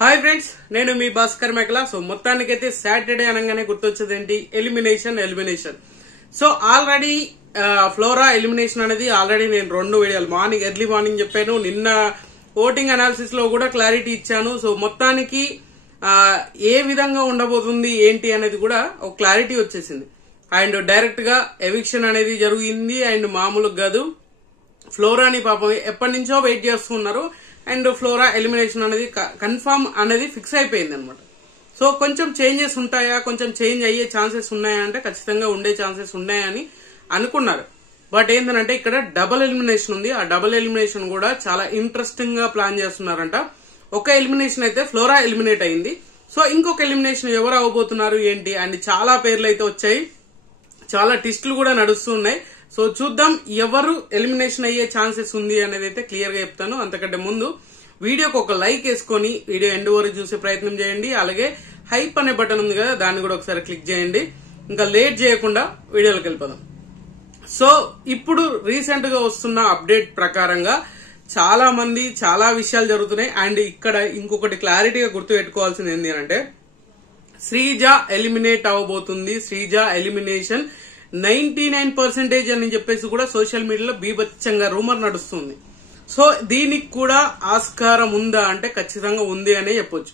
Hi friends, నేను మీ భాస్కర్ మేకల. So మొత్తానికైతే సాటర్డే అనగానే గుర్తొచ్చేది ఏంటి? Elimination. So already flora elimination అనేది ఆల్రెడీ నేను 2 వీడియోలు ఎర్లీ మార్నింగ్ చెప్పాను. నిన్న ఓటింగ్ అనాలిసిస్ లో కూడా క్లారిటీ ఇచ్చాను. సో మొత్తానికి ఏ విధంగా ఉండబోతుంది ఏంటి అనేది కూడా ఒక క్లారిటీ వచ్చేసింది. అండ్ డైరెక్ట్ గా ఎవిక్షన్ అనేది జరిగింది. అండ్ మామూలుగా కాదు, ఫ్లోరాని పాపం ఎప్పటి నుంచో వెయిట్ చేస్తున్నారు. అండ్ ఫ్లోరా ఎలిమినేషన్ అనేది కన్ఫర్మ్ అనేది ఫిక్స్ అయిపోయింది అనమాట. సో కొంచెం చేంజెస్ ఉంటాయా, కొంచెం చేంజ్ అయ్యే ఛాన్సెస్ ఉన్నాయా అంటే ఖచ్చితంగా ఉండే ఛాన్సెస్ ఉన్నాయని అనుకున్నారు. బట్ ఏంటంటే ఇక్కడ డబుల్ ఎలిమినేషన్ ఉంది. ఆ డబుల్ ఎలిమినేషన్ కూడా చాలా ఇంట్రెస్టింగ్ గా ప్లాన్ చేస్తున్నారంట. ఒక ఎలిమినేషన్ అయితే ఫ్లోరా ఎలిమినేట్ అయింది. సో ఇంకొక ఎలిమినేషన్ ఎవరు అవబోతున్నారు ఏంటి అండ్ చాలా పేర్లు అయితే వచ్చాయి, చాలా టెస్టులు కూడా నడుస్తున్నాయి. సో చూద్దాం ఎవరు ఎలిమినేషన్ అయ్యే ఛాన్సెస్ ఉంది అనేది అయితే క్లియర్ గా చెప్తాను. అంతకంటే ముందు వీడియోకి ఒక లైక్ వేసుకొని వీడియో ఎండ్ వరకు చూసే ప్రయత్నం చేయండి. అలాగే హైప్ అనే బటన్ ఉంది కదా, దాన్ని కూడా ఒకసారి క్లిక్ చేయండి. ఇంకా లేట్ చేయకుండా వీడియోలోకి వెళ్ళిపోదాం. సో ఇప్పుడు రీసెంట్ గా వస్తున్న అప్డేట్ ప్రకారంగా చాలా మంది చాలా విషయాలు జరుగుతున్నాయి. అండ్ ఇక్కడ ఇంకొకటి క్లారిటీగా గుర్తు పెట్టుకోవాల్సింది ఏంటి అంటే, శ్రీజ ఎలిమినేట్ అవబోతుంది. శ్రీజ ఎలిమినేషన్ 99% అని చెప్పేసి కూడా సోషల్ మీడియాలో బీభత్సంగా రూమర్ నడుస్తుంది. సో దీనికి కూడా ఆస్కారం ఉందా అంటే ఖచ్చితంగా ఉంది అనే చెప్పొచ్చు.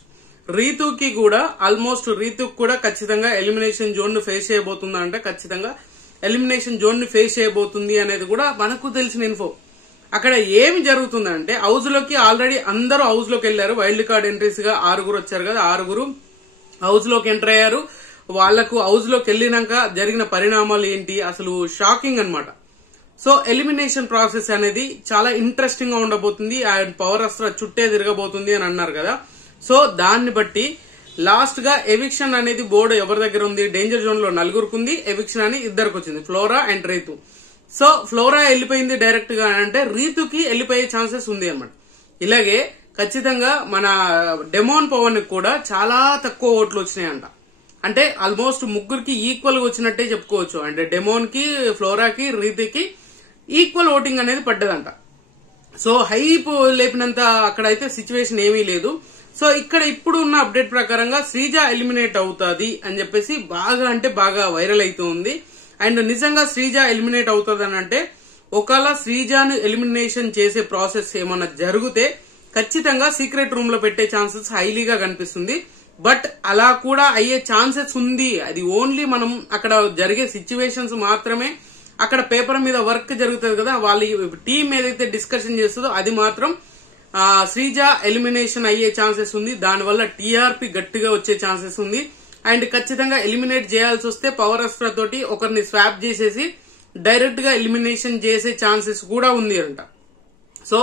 రీతుకి కూడా ఆల్మోస్ట్ రీతుకి కూడా ఖచ్చితంగా ఎలిమినేషన్ జోన్ ను ఫేస్ చేయబోతుందా అంటే ఖచ్చితంగా ఎలిమినేషన్ జోన్ ని ఫేస్ చేయబోతుంది అనేది కూడా మనకు తెలిసిన ఇన్ఫో. అక్కడ ఏమి జరుగుతుందంటే, హౌస్ లోకి ఆల్రెడీ అందరూ హౌస్ లోకి వెళ్లారు. వైల్డ్ కార్డ్ ఎంట్రీస్ గా 6 వచ్చారు కదా, 6 హౌస్ లోకి ఎంటర్ అయ్యారు. వాళ్లకు హౌస్ లోకి వెళ్లినాక జరిగిన పరిణామాలు ఏంటి, అసలు షాకింగ్ అన్నమాట. సో ఎలిమినేషన్ ప్రాసెస్ అనేది చాలా ఇంట్రెస్టింగ్ గా ఉండబోతుంది. అండ్ పవర్ అస్త్ర చుట్టే తిరగబోతుంది అని అన్నారు కదా. సో దాన్ని బట్టి లాస్ట్ గా ఎవిక్షన్ అనేది బోర్డు ఎవరి దగ్గర ఉంది? డేంజర్ జోన్ లో 4 ఉంది, ఎవిక్షన్ అని 2 వచ్చింది, Flora and Ritu. So Flora వెళ్ళిపోయింది డైరెక్ట్ గా అంటే రీతుకి వెళ్ళిపోయే ఛాన్సెస్ ఉంది అన్నమాట. ఇలాగే ఖచ్చితంగా మన డెమోన్ పవన్ కూడా చాలా తక్కువ ఓట్లు వచ్చినాయంట. అంటే ఆల్మోస్ట్ ముగ్గురికి ఈక్వల్ గా వచ్చినట్టే చెప్పుకోవచ్చు. అంటే డెమోన్ కి, ఫ్లోరాకి, రీతికి ఈక్వల్ ఓటింగ్ అనేది పడ్డదంట. సో హైప్ లేపినంత అక్కడైతే సిచ్యువేషన్ ఏమీ లేదు. సో ఇక్కడ ఇప్పుడు ఉన్న అప్డేట్ ప్రకారంగా శ్రీజ ఎలిమినేట్ అవుతుంది అని చెప్పేసి బాగా అంటే బాగా వైరల్ అవుతుంది. అండ్ నిజంగా శ్రీజ ఎలిమినేట్ అవుతుంది అని అంటే, ఒకవేళ శ్రీజాను ఎలిమినేషన్ చేసే ప్రాసెస్ ఏమన్నా జరిగితే ఖచ్చితంగా సీక్రెట్ రూమ్ లో పెట్టే ఛాన్సెస్ హైలీగా కనిపిస్తుంది. బట్ అలా కూడా అయ్యే ఛాన్సెస్ ఉంది. అది ఓన్లీ మనం అక్కడ జరిగే సిచ్యువేషన్స్ మాత్రమే, అక్కడ పేపర్ మీద వర్క్ జరుగుతుంది కదా, వాళ్ళ టీం ఏదైతే డిస్కషన్ చేస్తుందో అది మాత్రం శ్రీజ ఎలిమినేషన్ అయ్యే ఛాన్సెస్ ఉంది. దానివల్ల టీఆర్పీ గట్టిగా వచ్చే ఛాన్సెస్ ఉంది. అండ్ ఖచ్చితంగా ఎలిమినేట్ చేయాల్సి వస్తే పవర్ అస్త్ర తోటి ఒకరిని స్వాప్ చేసేసి డైరెక్ట్ గా ఎలిమినేషన్ చేసే ఛాన్సెస్ కూడా ఉంది అంట. సో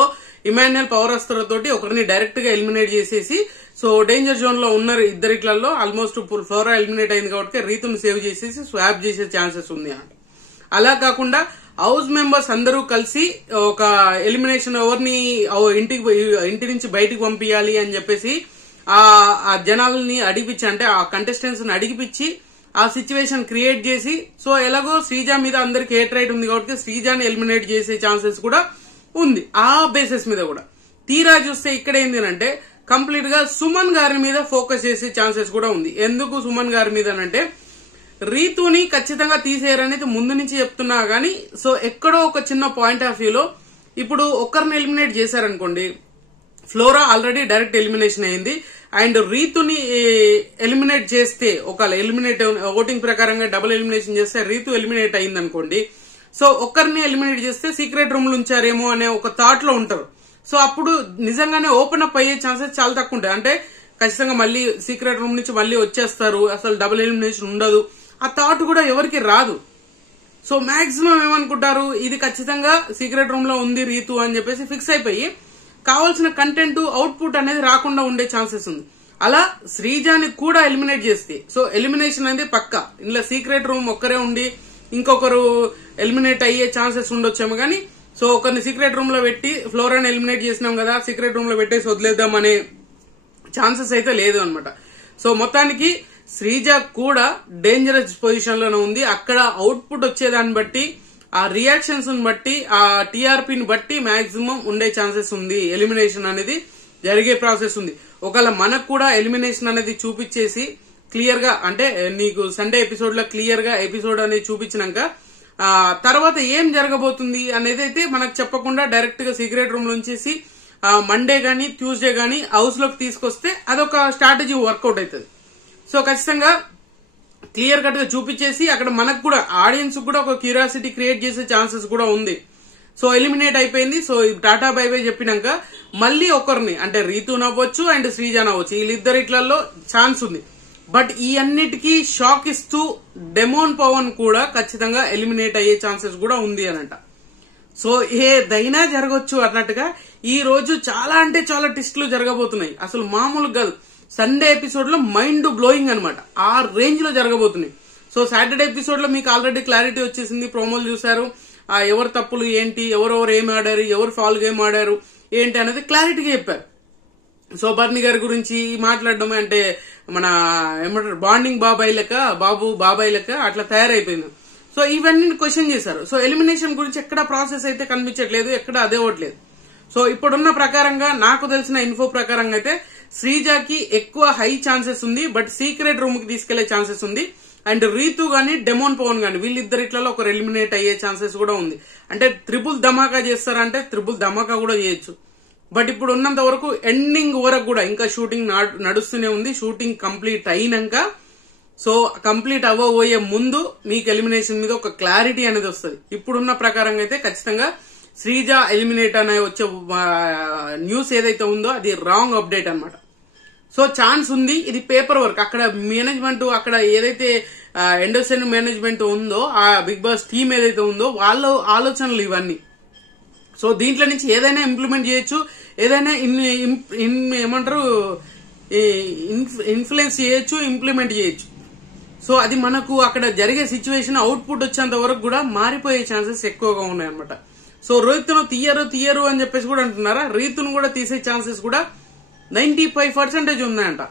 ఇమాన్యుయల్ పవర్ అస్త్ర తోటి ఒకరిని డైరెక్ట్ గా ఎలిమినేట్ చేసేసి, సో డేంజర్ జోన్ లో ఉన్నారు ఇద్దరిట్లలో ఆల్మోస్ట్ ఫ్లోరా ఎలిమినేట్ అయింది కాబట్టి రీతును సేవ్ చేసేసి స్వాప్ చేసే ఛాన్సెస్ ఉంది అంట. అలా కాకుండా హౌస్ మెంబర్స్ అందరూ కలిసి ఒక ఎలిమినేషన్ ఎవరిని ఇంటి నుంచి బయటికి పంపించాలి అని చెప్పేసి ఆ జనాలని అడిగిపించి, అంటే ఆ కంటెస్టెంట్స్ ని అడిగిపించి ఆ సిచ్యువేషన్ క్రియేట్ చేసి, సో ఎలాగో శ్రీజ మీద అందరికి హేట్ రైట్ ఉంది కాబట్టి శ్రీజాని ఎలిమినేట్ చేసే ఛాన్సెస్ కూడా ఉంది. ఆ బేసిస్ మీద కూడా తీరా చూస్తే ఇక్కడ ఏంటి అంటే, కంప్లీట్ గా సుమన్ గారి మీద ఫోకస్ చేసే ఛాన్సెస్ కూడా ఉంది. ఎందుకు సుమన్ గారి మీద అంటే, రీతుని ఖచ్చితంగా తీసేయరనేది ముందు నుంచి చెప్తున్నా గానీ, సో ఎక్కడో ఒక చిన్న పాయింట్ ఆఫ్ వ్యూలో ఇప్పుడు ఒక్కరిని ఎలిమినేట్ చేశారనుకోండి, ఫ్లోరా ఆల్రెడీ డైరెక్ట్ ఎలిమినేషన్ అయింది. అండ్ రీతుని ఎలిమినేట్ చేస్తే, ఒక ఎలిమినేట్ ఓటింగ్ ప్రకారంగా డబుల్ ఎలిమినేషన్ చేస్తే రీతు ఎలిమినేట్ అయింది అనుకోండి, సో ఒక్కరిని ఎలిమినేట్ చేస్తే సీక్రెట్ రూమ్ లో ఉంచారేమో అనే ఒక థాట్ లో ఉంటారు. సో అప్పుడు నిజంగానే ఓపెన్ అప్ అయ్యే ఛాన్సెస్ చాలా తక్కువ ఉంటాయి. అంటే ఖచ్చితంగా మళ్ళీ సీక్రెట్ రూమ్ నుంచి మళ్ళీ వచ్చేస్తారు, అసలు డబుల్ ఎలిమినేషన్ ఉండదు, ఆ థాట్ కూడా ఎవరికి రాదు. సో మాక్సిమం ఏమనుకుంటారు, ఇది ఖచ్చితంగా సీక్రెట్ రూమ్ లో ఉంది రీతు అని చెప్పేసి ఫిక్స్ అయిపోయి కావాల్సిన కంటెంట్ అవుట్పుట్ అనేది రాకుండా ఉండే ఛాన్సెస్ ఉంది. అలా శ్రీజాని కూడా ఎలిమినేట్ చేస్తే సో ఎలిమినేషన్ అనేది పక్క. ఇందులో సీక్రెట్ రూమ్ ఒక్కరే ఉండి ఇంకొకరు ఎలిమినేట్ అయ్యే ఛాన్సెస్ ఉండొచ్చేమో కానీ, సో ఒకరిని సీక్రెట్ రూమ్ లో పెట్టి ఫ్లోరాని ఎలిమినేట్ చేసినాం కదా, సీక్రెట్ రూమ్ లో పెట్టేసి వదిలేద్దాం అనే ఛాన్సెస్ అయితే లేదు అనమాట. సో మొత్తానికి శ్రీజ కూడా డేంజరస్ పొజిషన్ లోనే ఉంది. అక్కడ అవుట్పుట్ వచ్చేదాన్ని బట్టి, ఆ రియాక్షన్స్ బట్టి, ఆ టీఆర్పీని బట్టి మాక్సిమం ఉండే ఛాన్సెస్ ఉంది. ఎలిమినేషన్ అనేది జరిగే ప్రాసెస్ ఉంది. ఒకవేళ మనకు కూడా ఎలిమినేషన్ అనేది చూపించేసి క్లియర్ గా, అంటే నీకు సండే ఎపిసోడ్ లో క్లియర్ గా ఎపిసోడ్ అనేది చూపించినాక తర్వాత ఏం జరగబోతుంది అనేది అయితే మనకు చెప్పకుండా డైరెక్ట్ గా సీక్రెట్ రూమ్ నుంచి మండే గానీ ట్యూస్డే గానీ హౌస్ లోకి తీసుకొస్తే అదొక స్ట్రాటజీ వర్కౌట్ అవుతుంది. సో ఖచ్చితంగా క్లియర్ కట్ గా చూపించేసి అక్కడ మనకు కూడా ఆడియన్స్ కూడా ఒక క్యూరియాసిటీ క్రియేట్ చేసే ఛాన్సెస్ కూడా ఉంది. సో ఎలిమినేట్ అయిపోయింది, సో టాటా బై బై చెప్పినాక మళ్ళీ ఒకరిని అంటే రీతు నవ్వచ్చు అండ్ శ్రీజ నవ్వచ్చు, వీళ్ళిద్దరిట్లలో ఛాన్స్ ఉంది. బట్ ఈ అన్నిటికీ షాక్ ఇస్తూ డెమోన్ పవన్ కూడా ఖచ్చితంగా ఎలిమినేట్ అయ్యే ఛాన్సెస్ కూడా ఉంది అనంట. సో ఏదైనా జరగవచ్చు అన్నట్టుగా ఈ రోజు చాలా అంటే చాలా ట్విస్టులు జరగబోతున్నాయి. అసలు మామూలు కాదు. సండే ఎపిసోడ్ లో మైండ్ బ్లోయింగ్ అనమాట, ఆ రేంజ్ లో జరగబోతున్నాయి. సో సాటర్డే ఎపిసోడ్ లో మీకు ఆల్రెడీ క్లారిటీ వచ్చేసింది, ప్రోమోలు చూసారు, ఎవరు తప్పులు ఏంటి, ఎవరెవరు ఏం ఆడారు, ఎవరు ఫాల్ గేమ్ ఆడారు ఏంటి అనేది క్లారిటీగా చెప్పారు. సో బర్ని గారి గురించి మాట్లాడడం అంటే మన ఏమంటారు బాండింగ్ బాబాయ్ లెక్క అట్లా తయారైపోయింది. సో ఇవన్నీ క్వశ్చన్ చేశారు. సో ఎలిమినేషన్ గురించి ఎక్కడ ప్రాసెస్ అయితే కనిపించట్లేదు, ఎక్కడ అదే అవ్వట్లేదు. సో ఇప్పుడున్న ప్రకారంగా నాకు తెలిసిన ఇన్ఫో ప్రకారంగా అయితే శ్రీజాకి ఎక్కువ హై ఛాన్సెస్ ఉంది, బట్ సీక్రెట్ రూమ్ కి తీసుకెళ్లే ఛాన్సెస్ ఉంది. అండ్ రీతు గానీ డెమోన్ పవన్ గానీ వీళ్ళిద్దరిట్లలో ఒకరు ఎలిమినేట్ అయ్యే ఛాన్సెస్ కూడా ఉంది. అంటే త్రిపుల్ ధమాకా చేస్తారంటే త్రిపుల్ ధమాకా కూడా చేయొచ్చు. బట్ ఇప్పుడు ఉన్నంత వరకు ఎండింగ్ వరకు కూడా ఇంకా షూటింగ్ నడుస్తూనే ఉంది. షూటింగ్ కంప్లీట్ అయినాక, సో కంప్లీట్ అవ్వబోయే ముందు మీకు ఎలిమినేషన్ మీద ఒక క్లారిటీ అనేది వస్తుంది. ఇప్పుడున్న ప్రకారంగా అయితే ఖచ్చితంగా శ్రీజ ఎలిమినేట్ అనే వచ్చే న్యూస్ ఏదైతే ఉందో అది రాంగ్ అప్డేట్ అన్నమాట. సో ఛాన్స్ ఉంది, ఇది పేపర్ వర్క్. అక్కడ మేనేజ్మెంట్, అక్కడ ఏదైతే ఎండోసెన్ మేనేజ్మెంట్ ఉందో, ఆ బిగ్ బాస్ టీం ఏదైతే ఉందో వాళ్ళ ఆలోచనలు ఇవన్నీ. సో దీంట్లో నుంచి ఏదైనా ఇంప్లిమెంట్ చేయొచ్చు, ఏదైనా ఏమంటారు ఇన్ఫ్లుయెన్స్ చేయొచ్చు, ఇంప్లిమెంట్ చేయొచ్చు. సో అది మనకు అక్కడ జరిగే సిచ్యువేషన్ అవుట్పుట్ వచ్చేంత వరకు కూడా మారిపోయే ఛాన్సెస్ ఎక్కువగా ఉన్నాయన్నమాట. సో రీతును తీయరు అని చెప్పేసి కూడా అంటున్నారా, రీతును కూడా తీసే ఛాన్సెస్ కూడా 95% ఉన్నాయంట.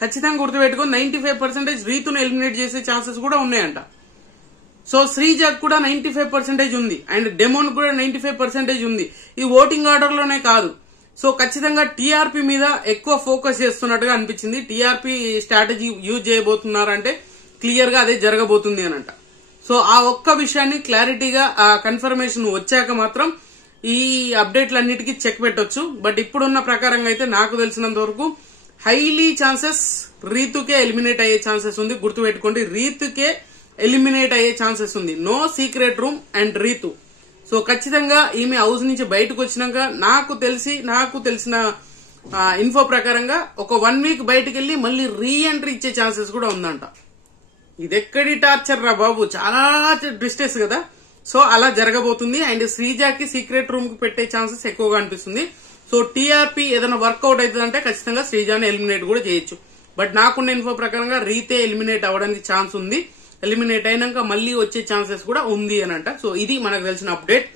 ఖచ్చితంగా గుర్తుపెట్టుకుని 95% రీతును ఎలిమినేట్ చేసే ఛాన్సెస్ కూడా ఉన్నాయంట. సో శ్రీజాక్ కూడా 95% ఉంది, అండ్ డెమోన్ కూడా 95% ఉంది. ఈ ఓటింగ్ ఆర్డర్ లోనే కాదు. సో ఖచ్చితంగా టీఆర్పీ మీద ఎక్కువ ఫోకస్ చేస్తున్నట్టుగా అనిపించింది. టీఆర్పీ స్ట్రాటజీ యూజ్ చేయబోతున్నారంటే క్లియర్ గా అదే జరగబోతుంది అనంట. సో ఆ ఒక్క విషయాన్ని క్లారిటీగా కన్ఫర్మేషన్ వచ్చాక మాత్రం ఈ అప్డేట్లన్నిటికీ చెక్ పెట్టొచ్చు. బట్ ఇప్పుడున్న ప్రకారంగా అయితే నాకు తెలిసినంత వరకు హైలీ ఛాన్సెస్ రీతుకే ఎలిమినేట్ అయ్యే ఛాన్సెస్ ఉంది. గుర్తుపెట్టుకోండి, రీతుకే ఎలిమినేట్ అయ్యే ఛాన్సెస్ ఉంది. No secret room and Ritu. So ఖచ్చితంగా ఈమె హౌస్ నుంచి బయటకు వచ్చినాక నాకు తెలిసిన ఇన్ఫో ప్రకారంగా ఒక 1 వీక్ బయటకు వెళ్లి మళ్ళీ రీ ఎంట్రీ ఇచ్చే ఛాన్సెస్ కూడా ఉందంట. ఇదెక్కడి టార్చర్ రా బాబు, చాలా ట్విస్టెస్ కదా. సో అలా జరగబోతుంది. అండ్ శ్రీజాకి సీక్రెట్ రూమ్ కి పెట్టే ఛాన్సెస్ ఎక్కువగా అనిపిస్తుంది. సో టీఆర్పీ ఏదైనా వర్కౌట్ అవుతుందంటే ఖచ్చితంగా శ్రీజాని ఎలిమినేట్ కూడా చేయొచ్చు. బట్ నాకున్న ఇన్ఫో ప్రకారంగా రీతే ఎలిమినేట్ అవ్వడానికి ఛాన్స్ ఉంది. ఎలిమినేట్ అయినాక మళ్ళీ వచ్చే ఛాన్సెస్ కూడా ఉంది అనంట. సో ఇది మనకు తెలిసిన అప్డేట్.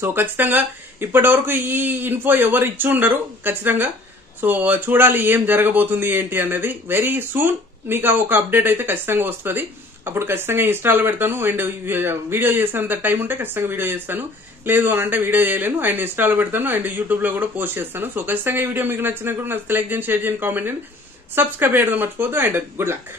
సో ఖచ్చితంగా ఇప్పటి వరకు ఈ ఇన్ఫో ఎవరు ఇచ్చి ఉండరు ఖచ్చితంగా. సో చూడాలి ఏం జరగబోతుంది ఏంటి అనేది. వెరీ సూన్ మీకు ఒక అప్డేట్ అయితే ఖచ్చితంగా వస్తుంది. అప్పుడు ఖచ్చితంగా ఇన్స్టాలో పెడతాను. అండ్ వీడియో చేసేంత టైం ఉంటే ఖచ్చితంగా వీడియో చేస్తాను, లేదు అని అంటే వీడియో చేయలేను. అండ్ ఇన్స్టాలో పెడతాను అండ్ యూట్యూబ్ లో కూడా పోస్ట్ చేస్తాను. సో ఖచ్చితంగా ఈ వీడియో మీకు నచ్చినా కూడా నాకు లైక్ చేయండి, షేర్ చేయండి, కామెంట్ చేయండి, సబ్స్క్రైబ్ చేయడం మర్చిపోద్దు. And good luck.